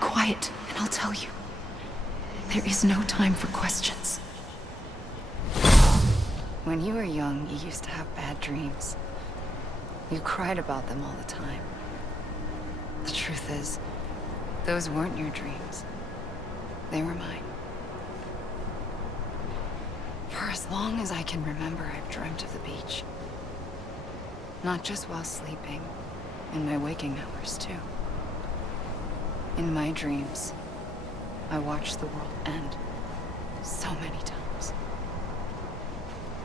Quiet, and I'll tell you. There is no time for questions. When you were young, you used to have bad dreams. You cried about them all the time. The truth is, those weren't your dreams. They were mine. For as long as I can remember, I've dreamt of the beach. Not just while sleeping, in my waking hours, too. In my dreams, I watched the world end so many times.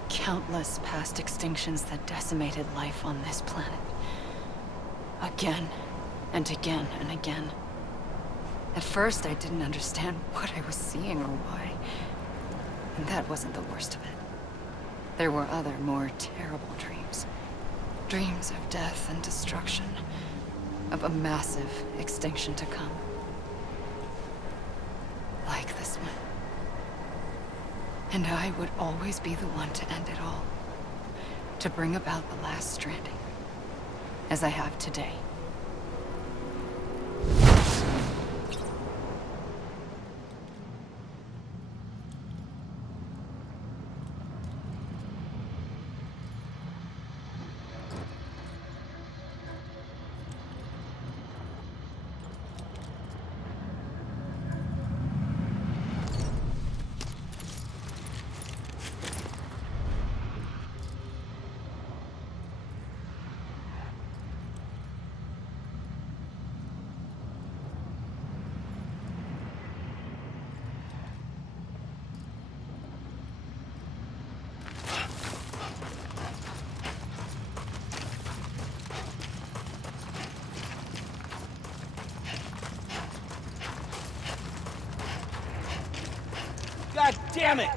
Countless past extinctions that decimated life on this planet. Again, and again, and again. At first, I didn't understand what I was seeing or why. And that wasn't the worst of it. There were other, more terrible dreams. Dreams of death and destruction. Of a massive extinction to come. Like this one. And I would always be the one to end it all. To bring about the last stranding. As I have today. God damn it!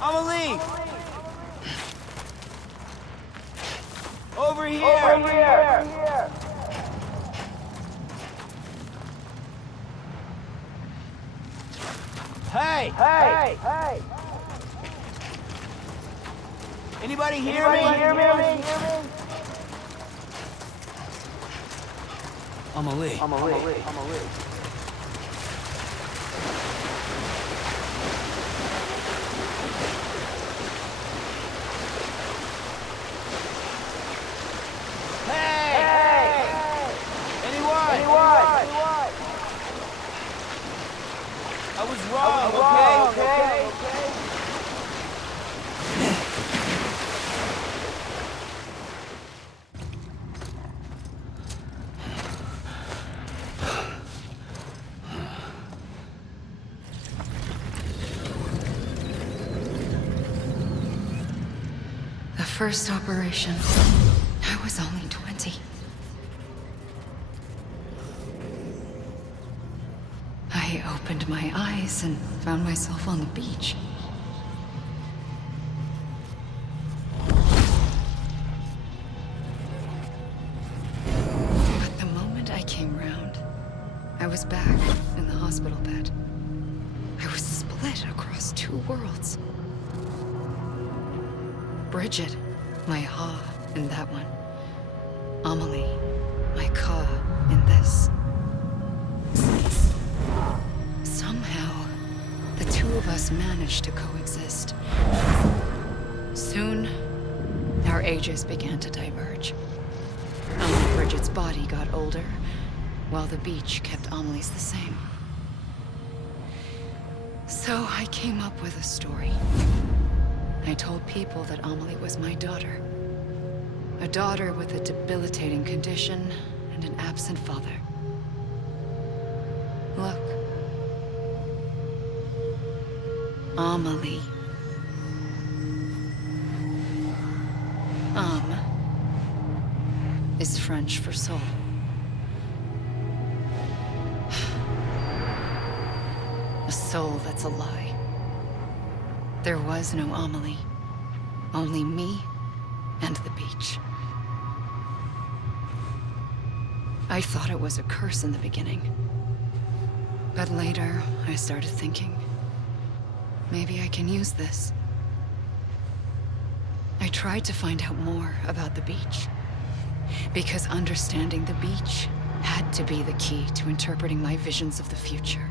Amelie! Over here! Over here! Hey! Hey! Hey! Anybody hear me? Amelie. I was wrong, okay? The first operation, I was only 20. I opened my eyes and found myself on the beach. But the moment I came round, I was back in the hospital bed. I was split across two worlds. Bridget, my Ha in that one. Amelie, my Ka in this. Somehow, the two of us managed to coexist. Soon, our ages began to diverge. Only Bridget's body got older, while the beach kept Amelie's the same. So I came up with a story. I told people that Amelie was my daughter. A daughter with a debilitating condition and an absent father. Look. Amelie. Is French for soul. A soul that's a lie. There was no Amelie. Only me and the beach. I thought it was a curse in the beginning. But later, I started thinking, maybe I can use this. I tried to find out more about the beach. Because understanding the beach had to be the key to interpreting my visions of the future.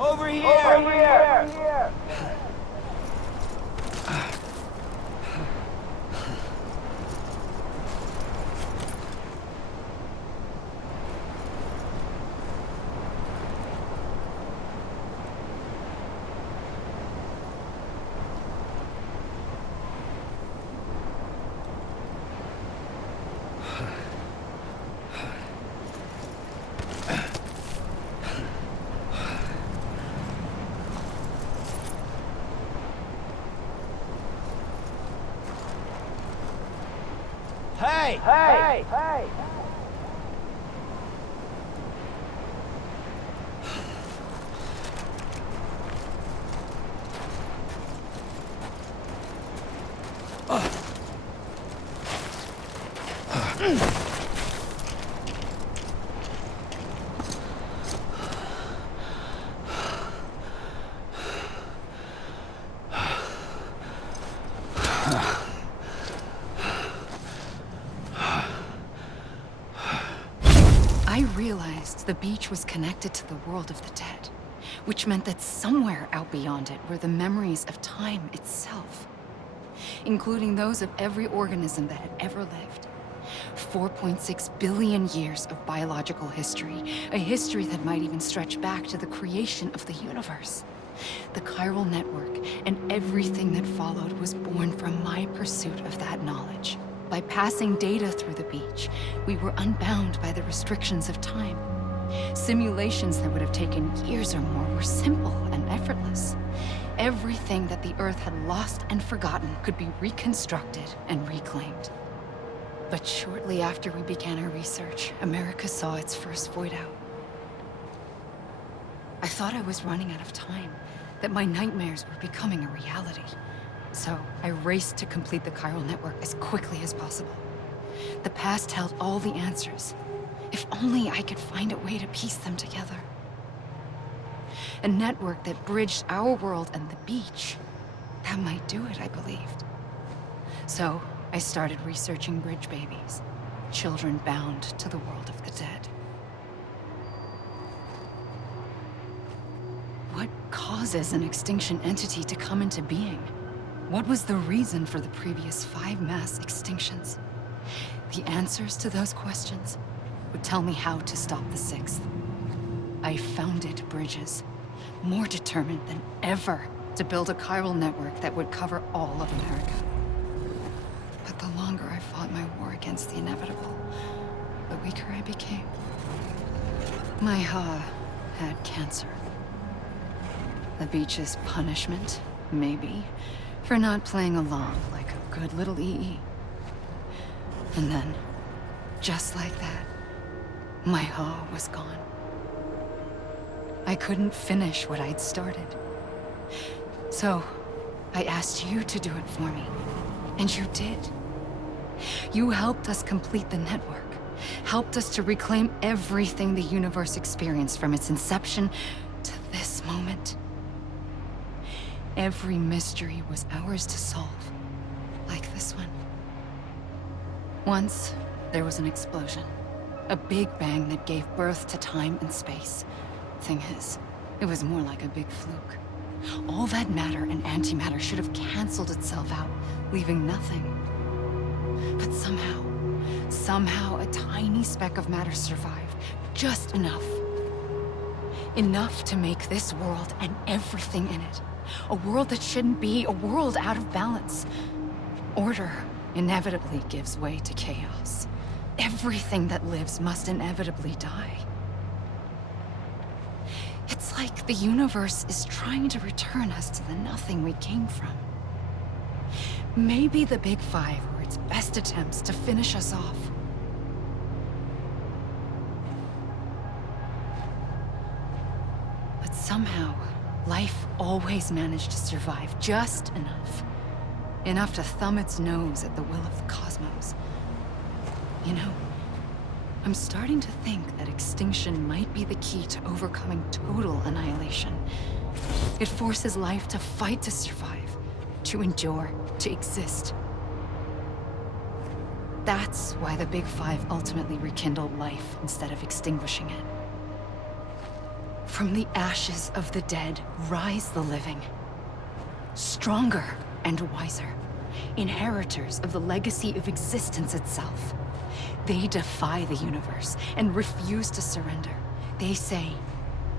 Over here! Over here! Hey! Hey! Hey! I realized the beach was connected to the world of the dead, which meant that somewhere out beyond it were the memories of time itself, including those of every organism that had ever lived. 4.6 billion years of biological history, a history that might even stretch back to the creation of the universe. The chiral network and everything that followed was born from my pursuit of that knowledge. By passing data through the beach, we were unbound by the restrictions of time. Simulations that would have taken years or more were simple and effortless. Everything that the Earth had lost and forgotten could be reconstructed and reclaimed. But shortly after we began our research, America saw its first void out. I thought I was running out of time, that my nightmares were becoming a reality. So I raced to complete the chiral network as quickly as possible. The past held all the answers. If only I could find a way to piece them together. A network that bridged our world and the beach. That might do it, I believed. So I started researching bridge babies, children bound to the world of the dead. What causes an extinction entity to come into being? What was the reason for the previous 5 mass extinctions? The answers to those questions would tell me how to stop the Sixth. I founded bridges, more determined than ever to build a chiral network that would cover all of America. But the longer I fought my war against the inevitable, the weaker I became. My Ha had cancer. The beach's punishment, maybe, for not playing along like a good little EE. And then, just like that, my Ha was gone. I couldn't finish what I'd started. So, I asked you to do it for me, and you did. You helped us complete the network, helped us to reclaim everything the universe experienced from its inception to this moment. Every mystery was ours to solve, like this one. Once, there was an explosion. A big bang that gave birth to time and space. Thing is, it was more like a big fluke. All that matter and antimatter should have canceled itself out, leaving nothing. But somehow a tiny speck of matter survived. Just enough. Enough to make this world and everything in it. A world that shouldn't be, a world out of balance. Order inevitably gives way to chaos. Everything that lives must inevitably die. It's like the universe is trying to return us to the nothing we came from. Maybe the Big Five were its best attempts to finish us off. But somehow, life always managed to survive just enough. Enough to thumb its nose at the will of the cosmos. You know, I'm starting to think that extinction might be the key to overcoming total annihilation. It forces life to fight to survive, to endure, to exist. That's why the Big Five ultimately rekindled life instead of extinguishing it. From the ashes of the dead rise the living. Stronger and wiser. Inheritors of the legacy of existence itself. They defy the universe and refuse to surrender. They say,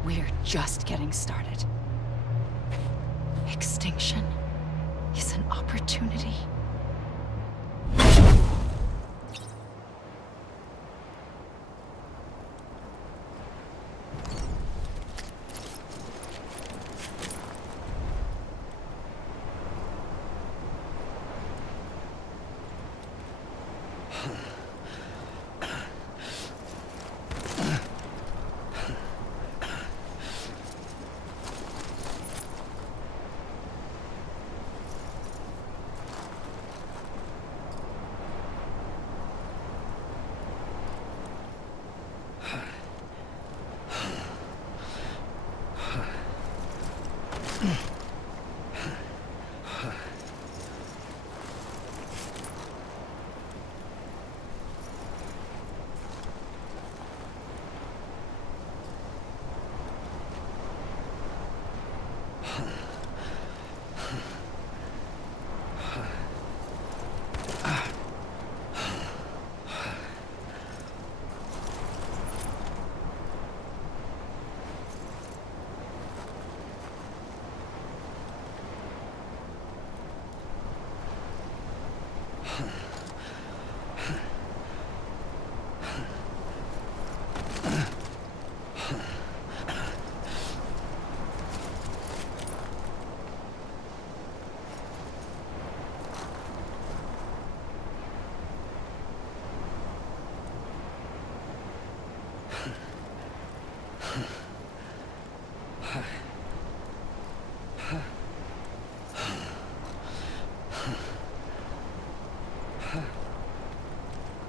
we're just getting started. Extinction is an opportunity.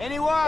Anyone?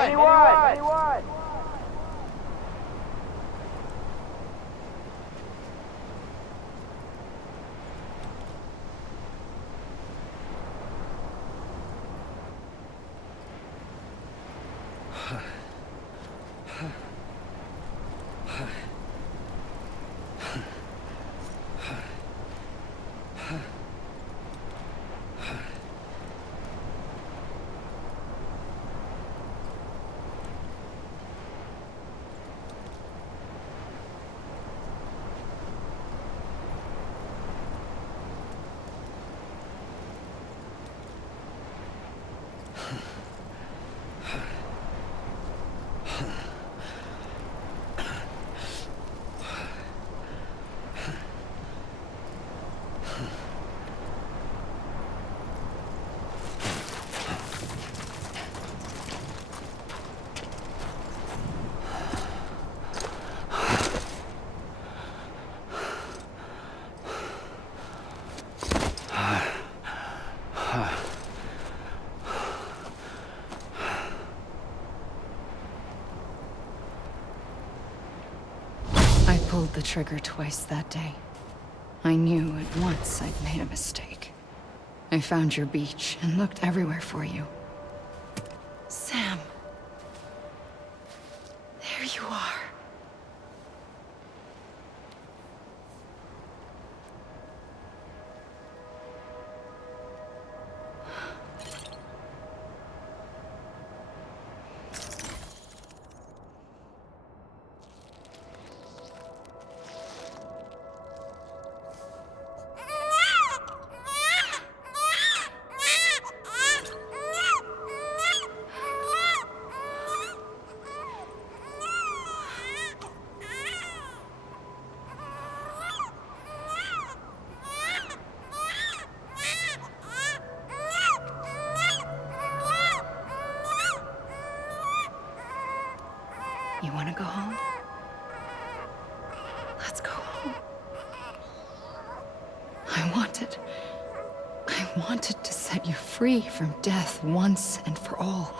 I pulled the trigger twice that day. I knew at once I'd made a mistake. I found your beach and looked everywhere for you. Sam. There you are. You want to go home? Let's go home. I wanted to set you free from death once and for all.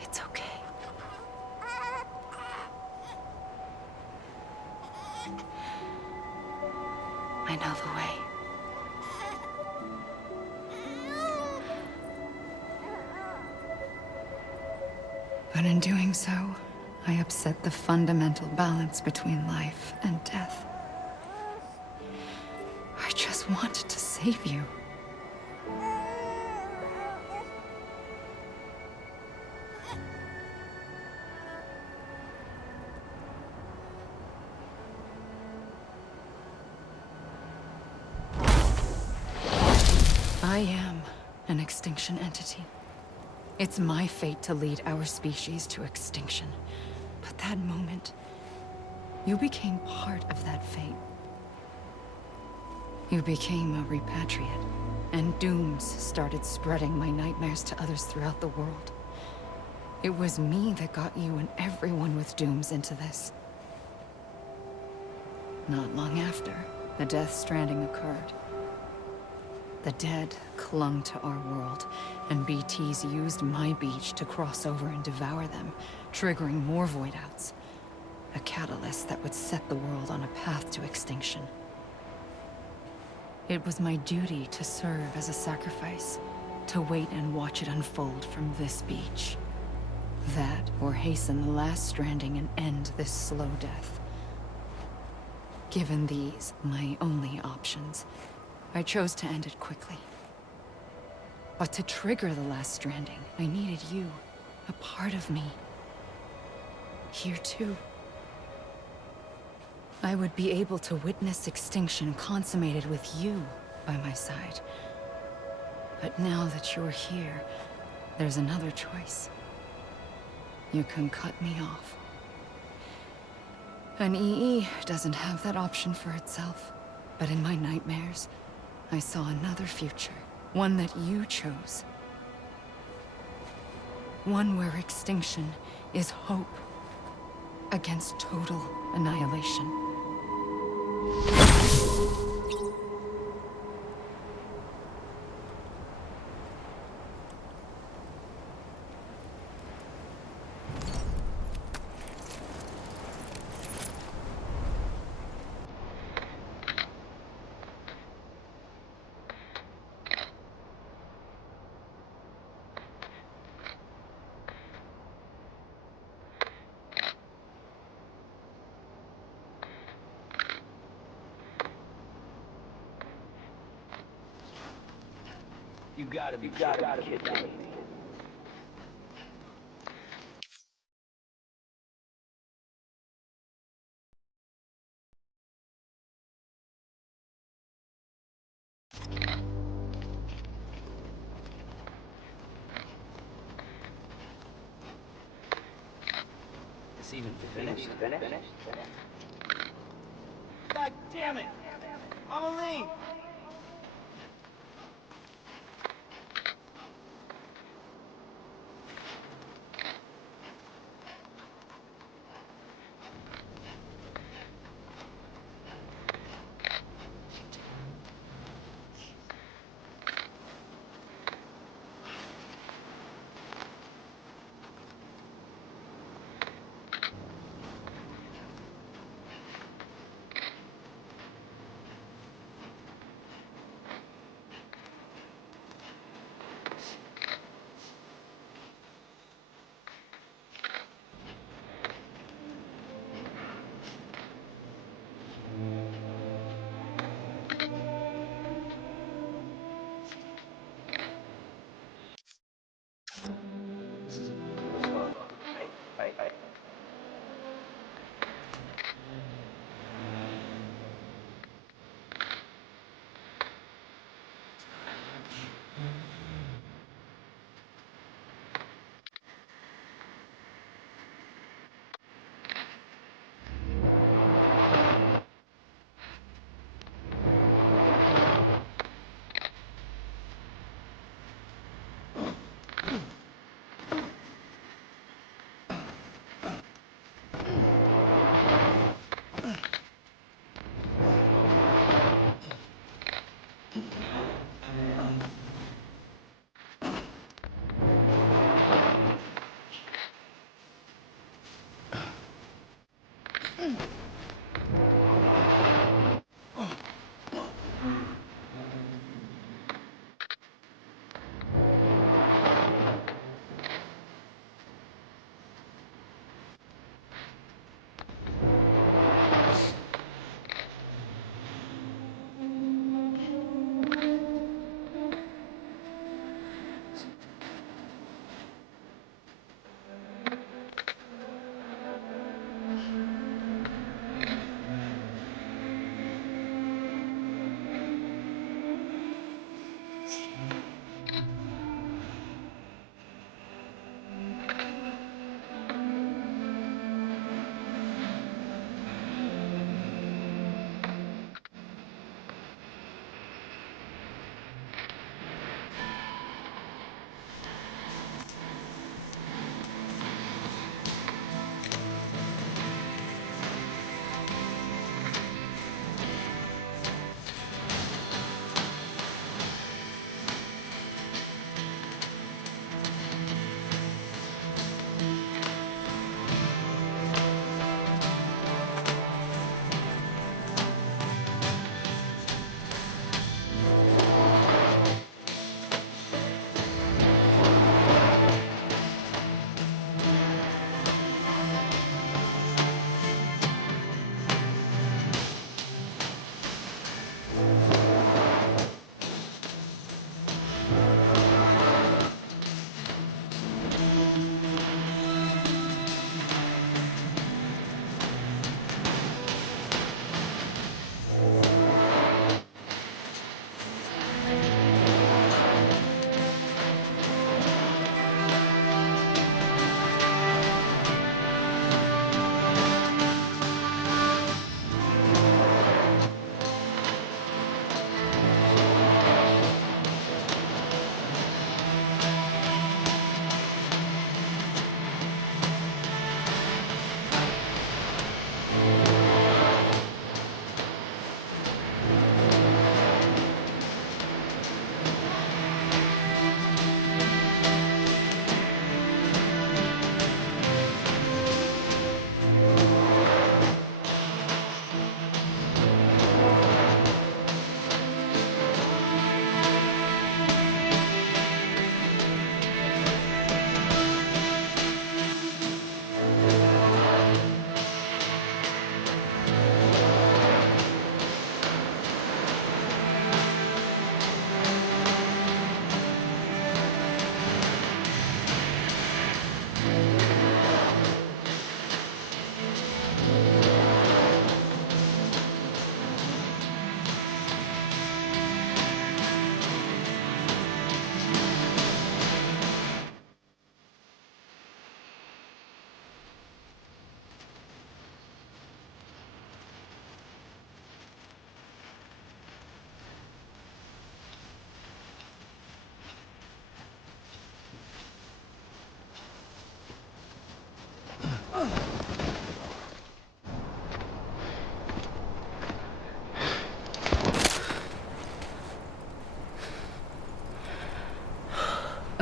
It's okay. I know the way. But in doing so, I upset the fundamental balance between life and death. I just wanted to save you. I am an extinction entity. It's my fate to lead our species to extinction. But that moment, you became part of that fate. You became a repatriate, and dooms started spreading my nightmares to others throughout the world. It was me that got you and everyone with dooms into this. Not long after, the Death Stranding occurred. The dead clung to our world, and BTs used my beach to cross over and devour them, triggering more void-outs. A catalyst that would set the world on a path to extinction. It was my duty to serve as a sacrifice, to wait and watch it unfold from this beach. That, or hasten the last stranding and end this slow death. Given these, my only options, I chose to end it quickly. But to trigger the last stranding, I needed you, a part of me. Here too. I would be able to witness extinction consummated with you by my side. But now that you're here, there's another choice. You can cut me off. An EE doesn't have that option for itself. But in my nightmares, I saw another future. One that you chose. One where extinction is hope against total annihilation. You gotta be kidding me. It's even finished. God damn it! Amelie!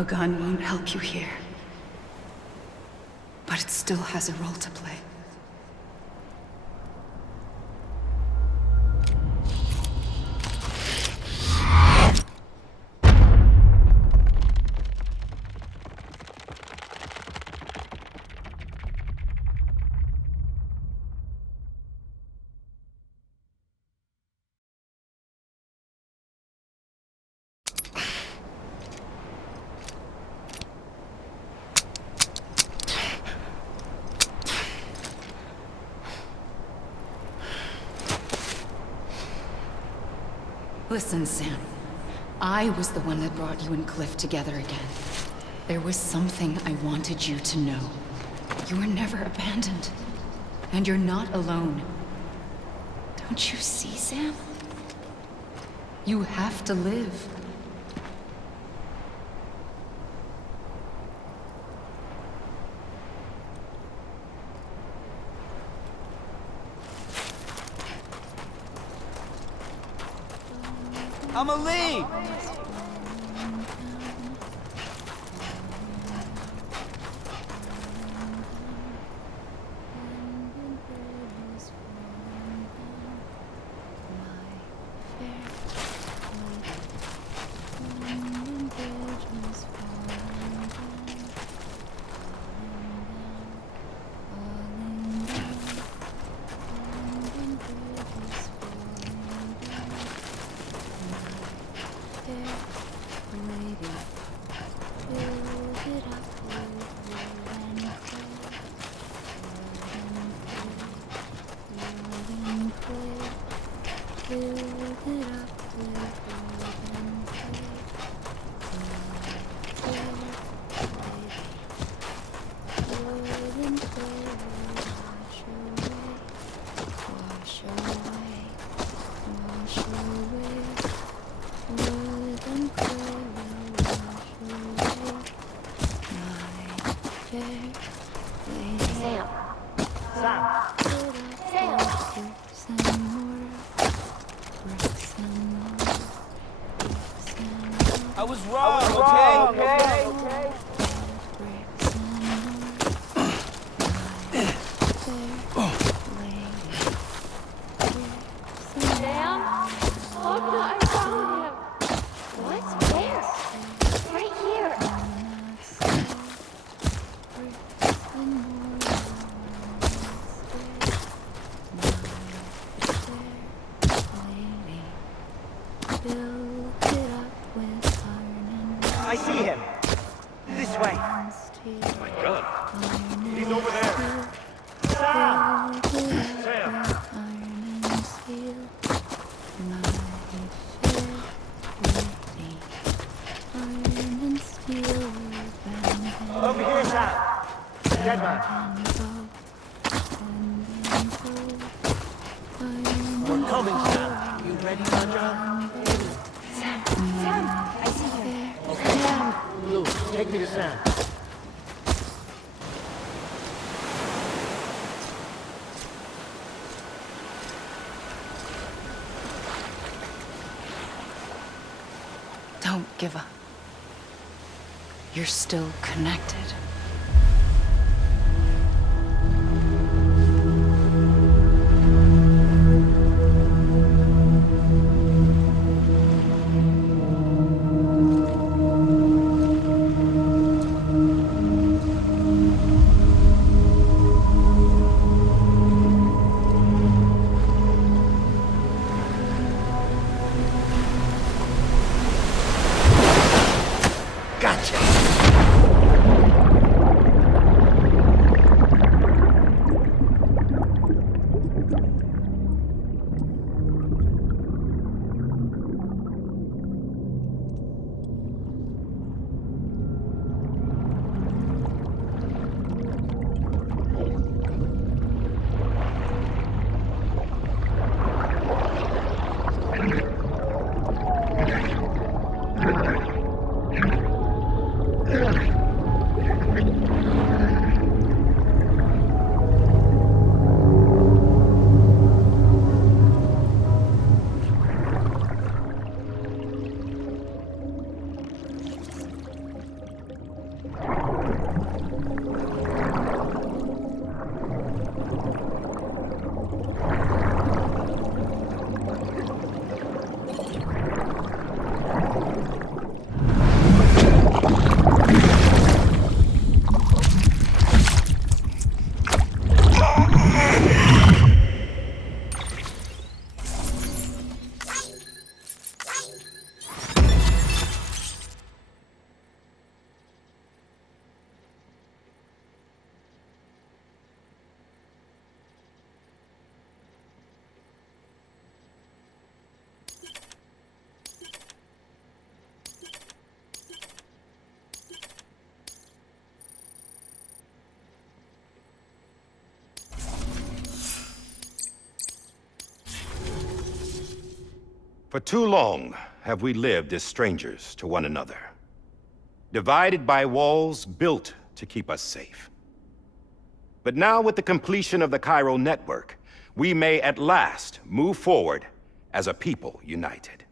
A gun won't help you here. But it still has a role to play. Listen, Sam. I was the one that brought you and Cliff together again. There was something I wanted you to know. You were never abandoned. And you're not alone. Don't you see, Sam? You have to live. Amelie! I was wrong, okay? Sam? Oh no, I found him! What? Where? Right here! I see him. This way. Oh my God. He's over there. Sam! Sam! Over here, Sam. Dead man. We're coming, Sam. You ready for the job? Sam, I see him. Okay. Lou, take me to Sam. Don't give up. You're still connected. Gotcha. For too long have we lived as strangers to one another, divided by walls built to keep us safe. But now, with the completion of the Cairo network, we may at last move forward as a people united.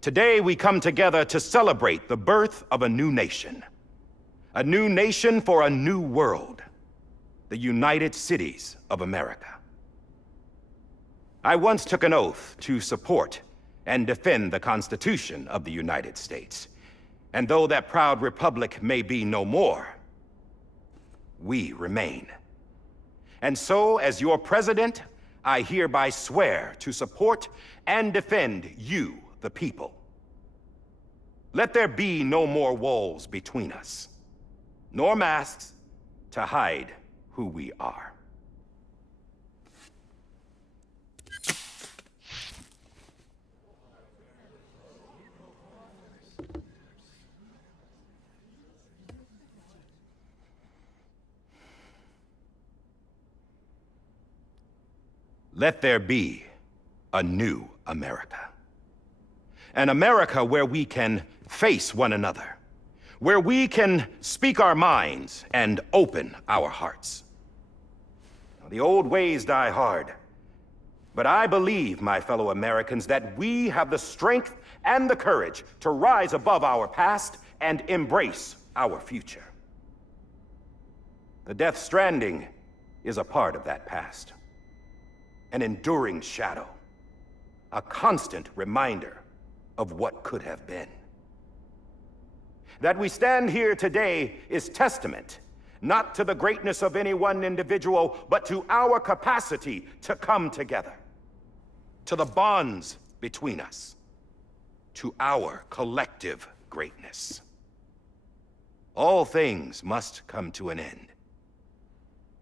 Today, we come together to celebrate the birth of a new nation. A new nation for a new world. The United Cities of America. I once took an oath to support and defend the Constitution of the United States. And though that proud republic may be no more, we remain. And so, as your president, I hereby swear to support and defend you, the people. Let there be no more walls between us, nor masks to hide who we are. Let there be a new America. An America where we can face one another, where we can speak our minds and open our hearts. The old ways die hard, but I believe, my fellow Americans, that we have the strength and the courage to rise above our past and embrace our future. The Death Stranding is a part of that past. An enduring shadow, a constant reminder of what could have been. That we stand here today is testament, not to the greatness of any one individual, but to our capacity to come together, to the bonds between us, to our collective greatness. All things must come to an end,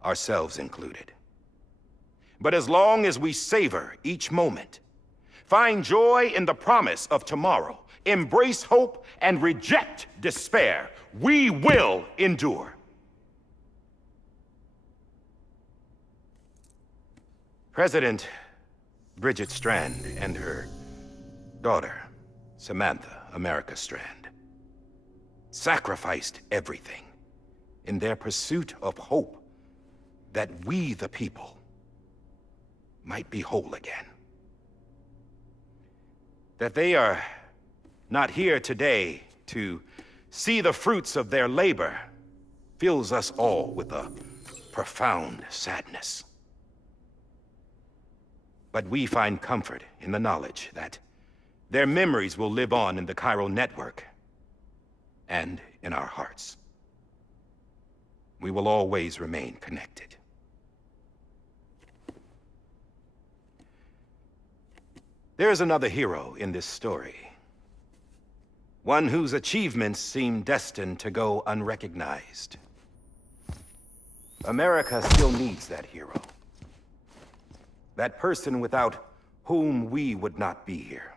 ourselves included. But as long as we savor each moment, find joy in the promise of tomorrow, embrace hope, and reject despair, we will endure. President Bridget Strand and her daughter, Samantha America Strand, sacrificed everything in their pursuit of hope that we, the people, might be whole again. That they are not here today to see the fruits of their labor fills us all with a profound sadness. But we find comfort in the knowledge that their memories will live on in the Cairo network and in our hearts. We will always remain connected. There's another hero in this story. One whose achievements seem destined to go unrecognized. America still needs that hero. That person without whom we would not be here.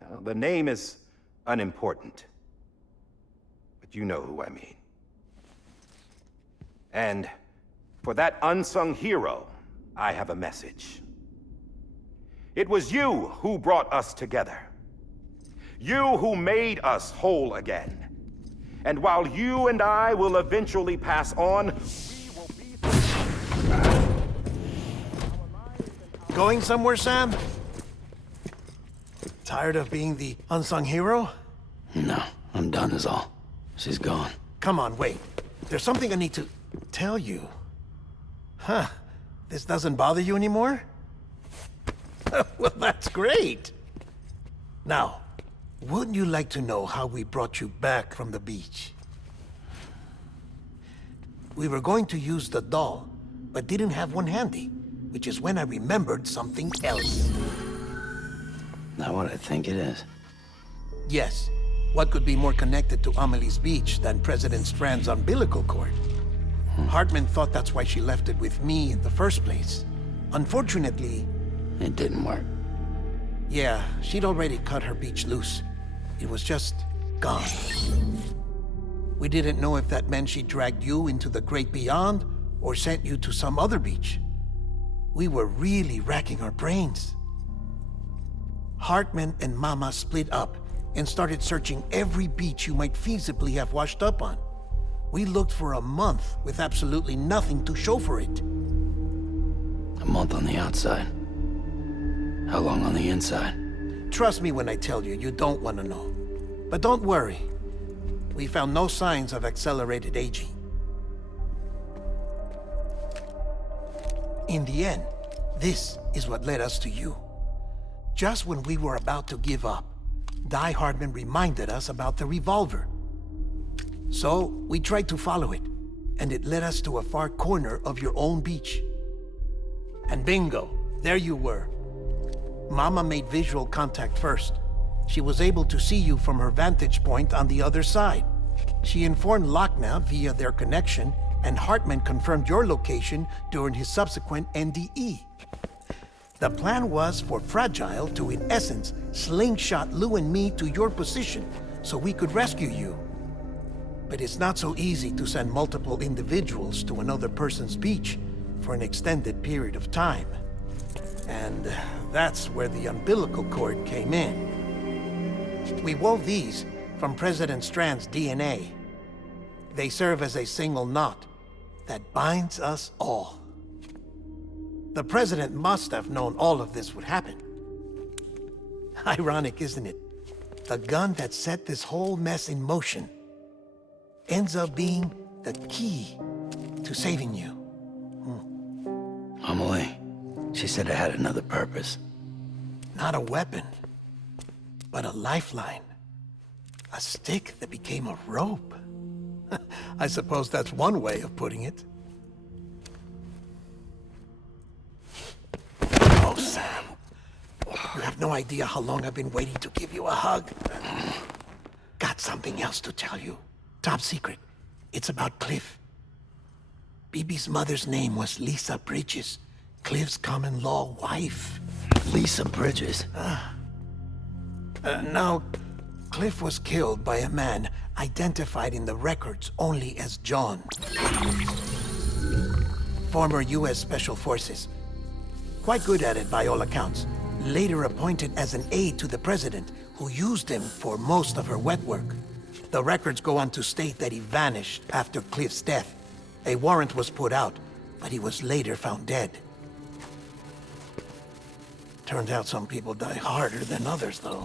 Now, the name is unimportant, but you know who I mean. And for that unsung hero, I have a message. It was you who brought us together. You who made us whole again. And while you and I will eventually pass on, we will be... Going somewhere, Sam? Tired of being the unsung hero? No, I'm done is all. She's gone. Come on, wait. There's something I need to tell you. Huh. This doesn't bother you anymore? Well, that's great. Now, wouldn't you like to know how we brought you back from the beach? We were going to use the doll, but didn't have one handy, which is when I remembered something else. Not what I think it is. Yes. What could be more connected to Amelie's beach than President Strand's umbilical cord? Hartman thought that's why she left it with me in the first place. Unfortunately... It didn't work. Yeah, she'd already cut her beach loose. It was just gone. We didn't know if that meant she dragged you into the great beyond or sent you to some other beach. We were really racking our brains. Hartman and Mama split up and started searching every beach you might feasibly have washed up on. We looked for a month with absolutely nothing to show for it. A month on the outside. How long on the inside? Trust me when I tell you, you don't want to know. But don't worry. We found no signs of accelerated aging. In the end, this is what led us to you. Just when we were about to give up, Die Hardman reminded us about the revolver. So, we tried to follow it, and it led us to a far corner of your own beach. And bingo, there you were. Mama made visual contact first. She was able to see you from her vantage point on the other side. She informed Lochna via their connection, and Hartman confirmed your location during his subsequent NDE. The plan was for Fragile to, in essence, slingshot Lou and me to your position so we could rescue you. But it's not so easy to send multiple individuals to another person's beach for an extended period of time. And that's where the umbilical cord came in. We wove these from President Strand's DNA. They serve as a single knot that binds us all. The President must have known all of this would happen. Ironic, isn't it? The gun that set this whole mess in motion ends up being the key to saving you. Amelie, she said it had another purpose. Not a weapon, but a lifeline. A stick that became a rope. I suppose that's one way of putting it. Oh, Sam. You have no idea how long I've been waiting to give you a hug. Got something else to tell you. Top secret. It's about Cliff. BB's mother's name was Lisa Bridges, Cliff's common-law wife. Lisa Bridges? Now, Cliff was killed by a man identified in the records only as John. Former U.S. Special Forces. Quite good at it by all accounts. Later appointed as an aide to the president, who used him for most of her wet work. The records go on to state that he vanished after Cliff's death. A warrant was put out, but he was later found dead. Turns out some people die harder than others, though.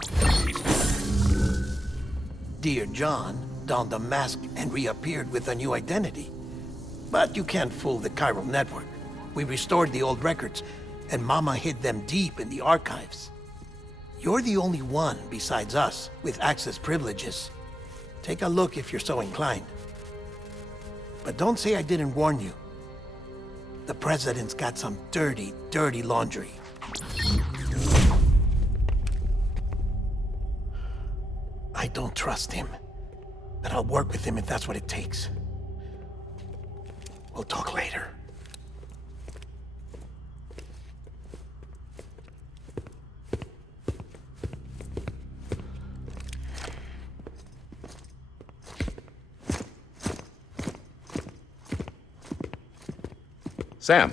Dear John donned a mask and reappeared with a new identity. But you can't fool the chiral network. We restored the old records, and Mama hid them deep in the archives. You're the only one besides us with access privileges. Take a look if you're so inclined. But don't say I didn't warn you. The president's got some dirty, dirty laundry. I don't trust him, but I'll work with him if that's what it takes. We'll talk later. Sam.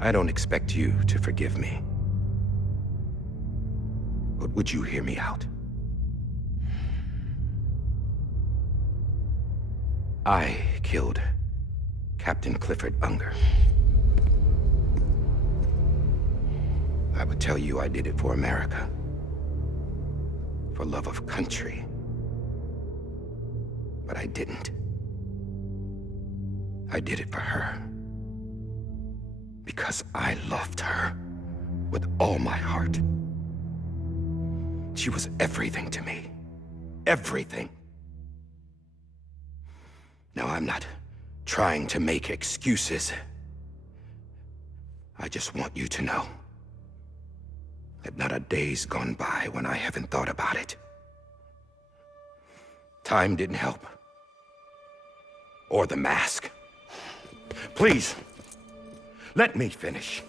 I don't expect you to forgive me. But would you hear me out? I killed Captain Clifford Unger. I would tell you I did it for America. For love of country. But I didn't. I did it for her. Because I loved her with all my heart. She was everything to me. Everything. Now, I'm not trying to make excuses. I just want you to know that not a day's gone by when I haven't thought about it. Time didn't help. Or the mask. Please, let me finish.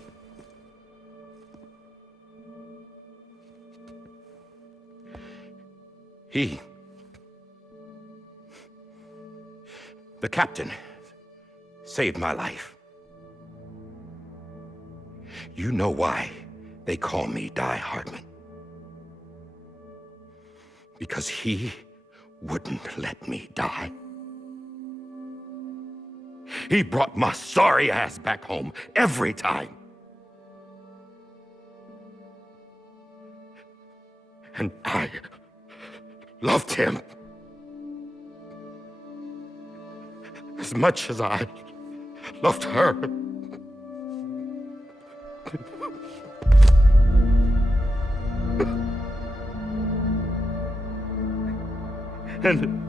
The captain saved my life. You know why they call me Die Hardman? Because he wouldn't let me die. He brought my sorry ass back home every time. And I loved him as much as I loved her. And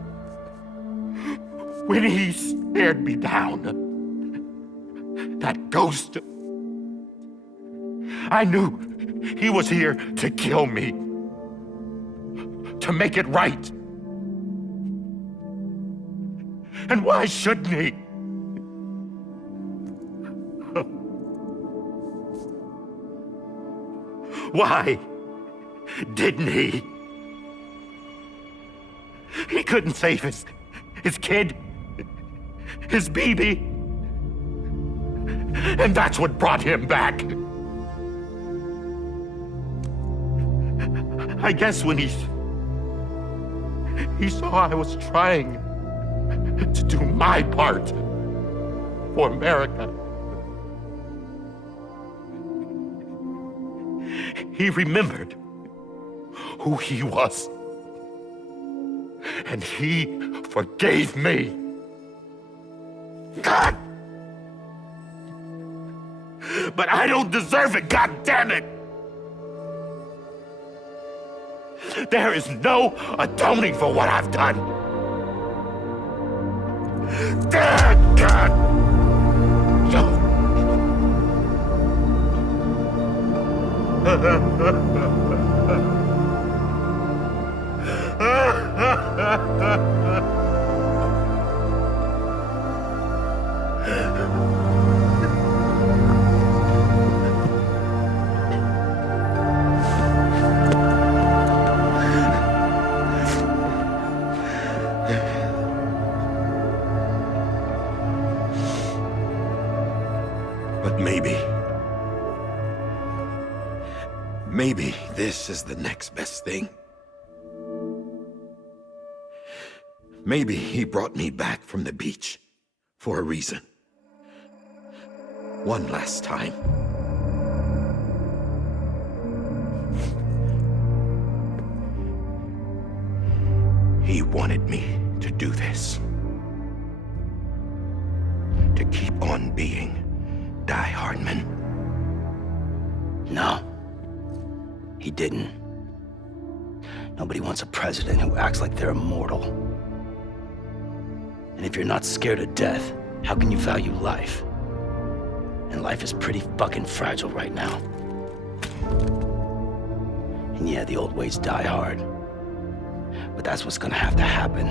when he stared me down, that ghost, I knew he was here to kill me, to make it right. And why shouldn't he? Why didn't he? He couldn't save his kid, his baby. And that's what brought him back. I guess when he saw I was trying to do my part for America, he remembered who he was. And he forgave me. God! But I don't deserve it, God damn it! There is no atoning for what I've done. God! But maybe this is the next best thing. Maybe he brought me back from the beach for a reason. One last time. He wanted me to do this. To keep on being Die Hardman. No. He didn't. Nobody wants a president who acts like they're immortal. And if you're not scared of death, how can you value life? And life is pretty fucking fragile right now. And yeah, the old ways die hard. But that's what's gonna have to happen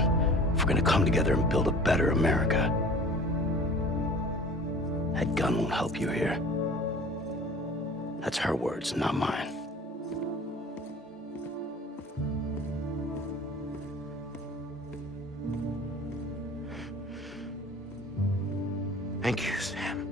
if we're gonna come together and build a better America. That gun won't help you here. That's her words, not mine. Thank you, Sam.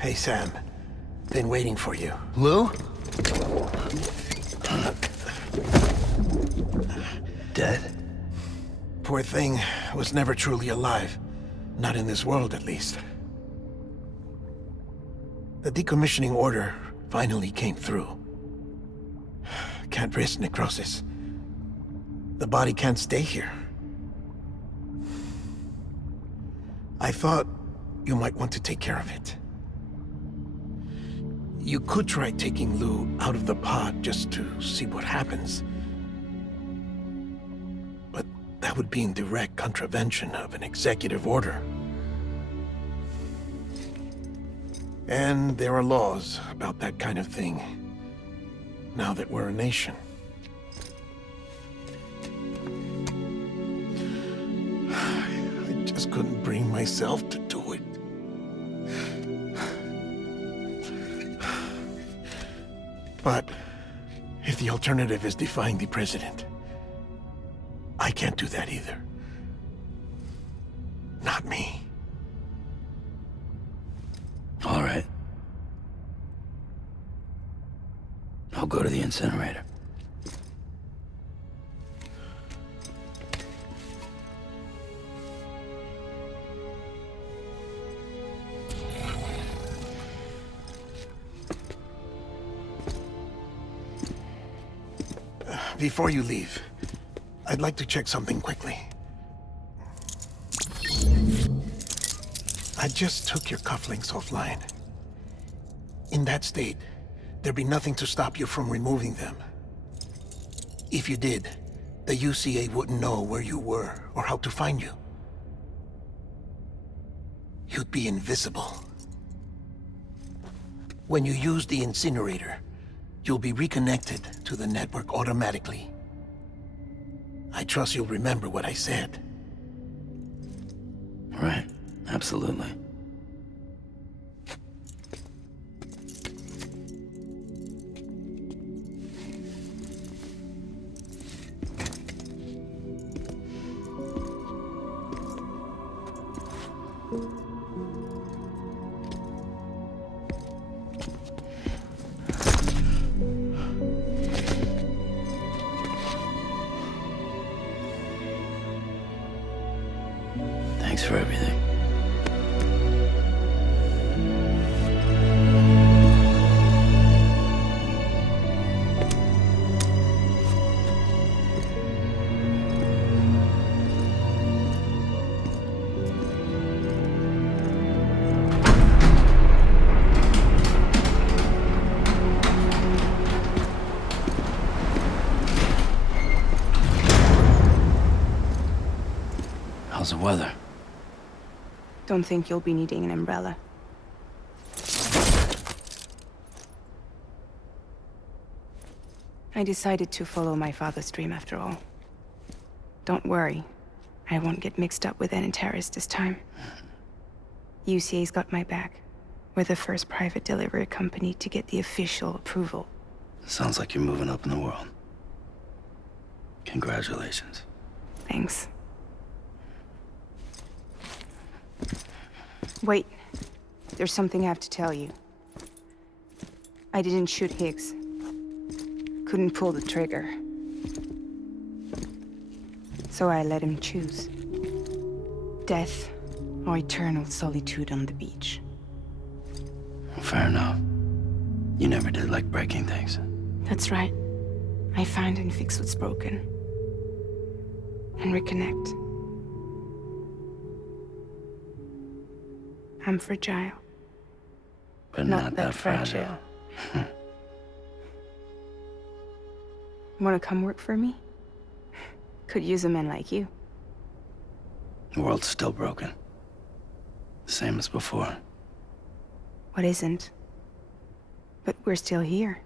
Hey, Sam. Been waiting for you. Lou? Dead? Poor thing was never truly alive. Not in this world, at least. The decommissioning order finally came through. Can't risk necrosis. The body can't stay here. I thought you might want to take care of it. You could try taking Lou out of the pod just to see what happens. But that would be in direct contravention of an executive order. And there are laws about that kind of thing, now that we're a nation. myself to do it. But if the alternative is defying the president, I can't do that either. Not me. All right. I'll go to the incinerator. Before you leave, I'd like to check something quickly. I just took your cufflinks offline. In that state, there'd be nothing to stop you from removing them. If you did, the UCA wouldn't know where you were or how to find you. You'd be invisible. When you use the incinerator, you'll be reconnected to the network automatically. I trust you'll remember what I said. Right. Absolutely. Thanks for everything. How's the weather? Don't think you'll be needing an umbrella. I decided to follow my father's dream after all. Don't worry. I won't get mixed up with any terrorists this time. UCA's got my back. We're the first private delivery company to get the official approval. Sounds like you're moving up in the world. Congratulations. Thanks. Wait. There's something I have to tell you. I didn't shoot Higgs. Couldn't pull the trigger. So I let him choose. Death or eternal solitude on the beach. Fair enough. You never did like breaking things. That's right. I find and fix what's broken. And reconnect. I'm fragile. But not that fragile. Wanna come work for me? Could use a man like you. The world's still broken. The same as before. What isn't? But we're still here.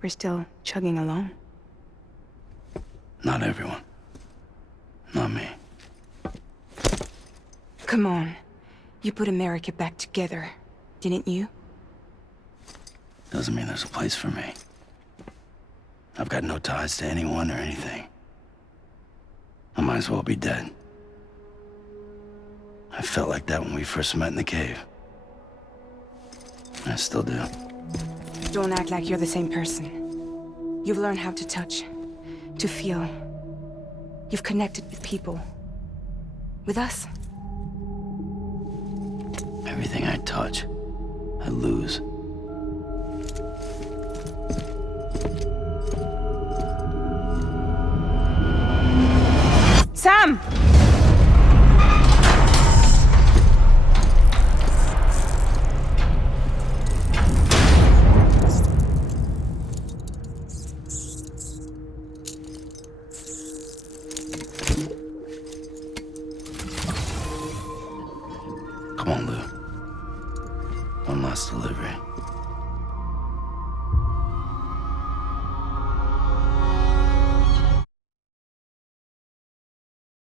We're still chugging along. Not everyone. Not me. Come on. You put America back together, didn't you? Doesn't mean there's a place for me. I've got no ties to anyone or anything. I might as well be dead. I felt like that when we first met in the cave. I still do. Don't act like you're the same person. You've learned how to touch, to feel. You've connected with people. With us. Everything I touch, I lose. Sam! Come on, Lou. One last delivery.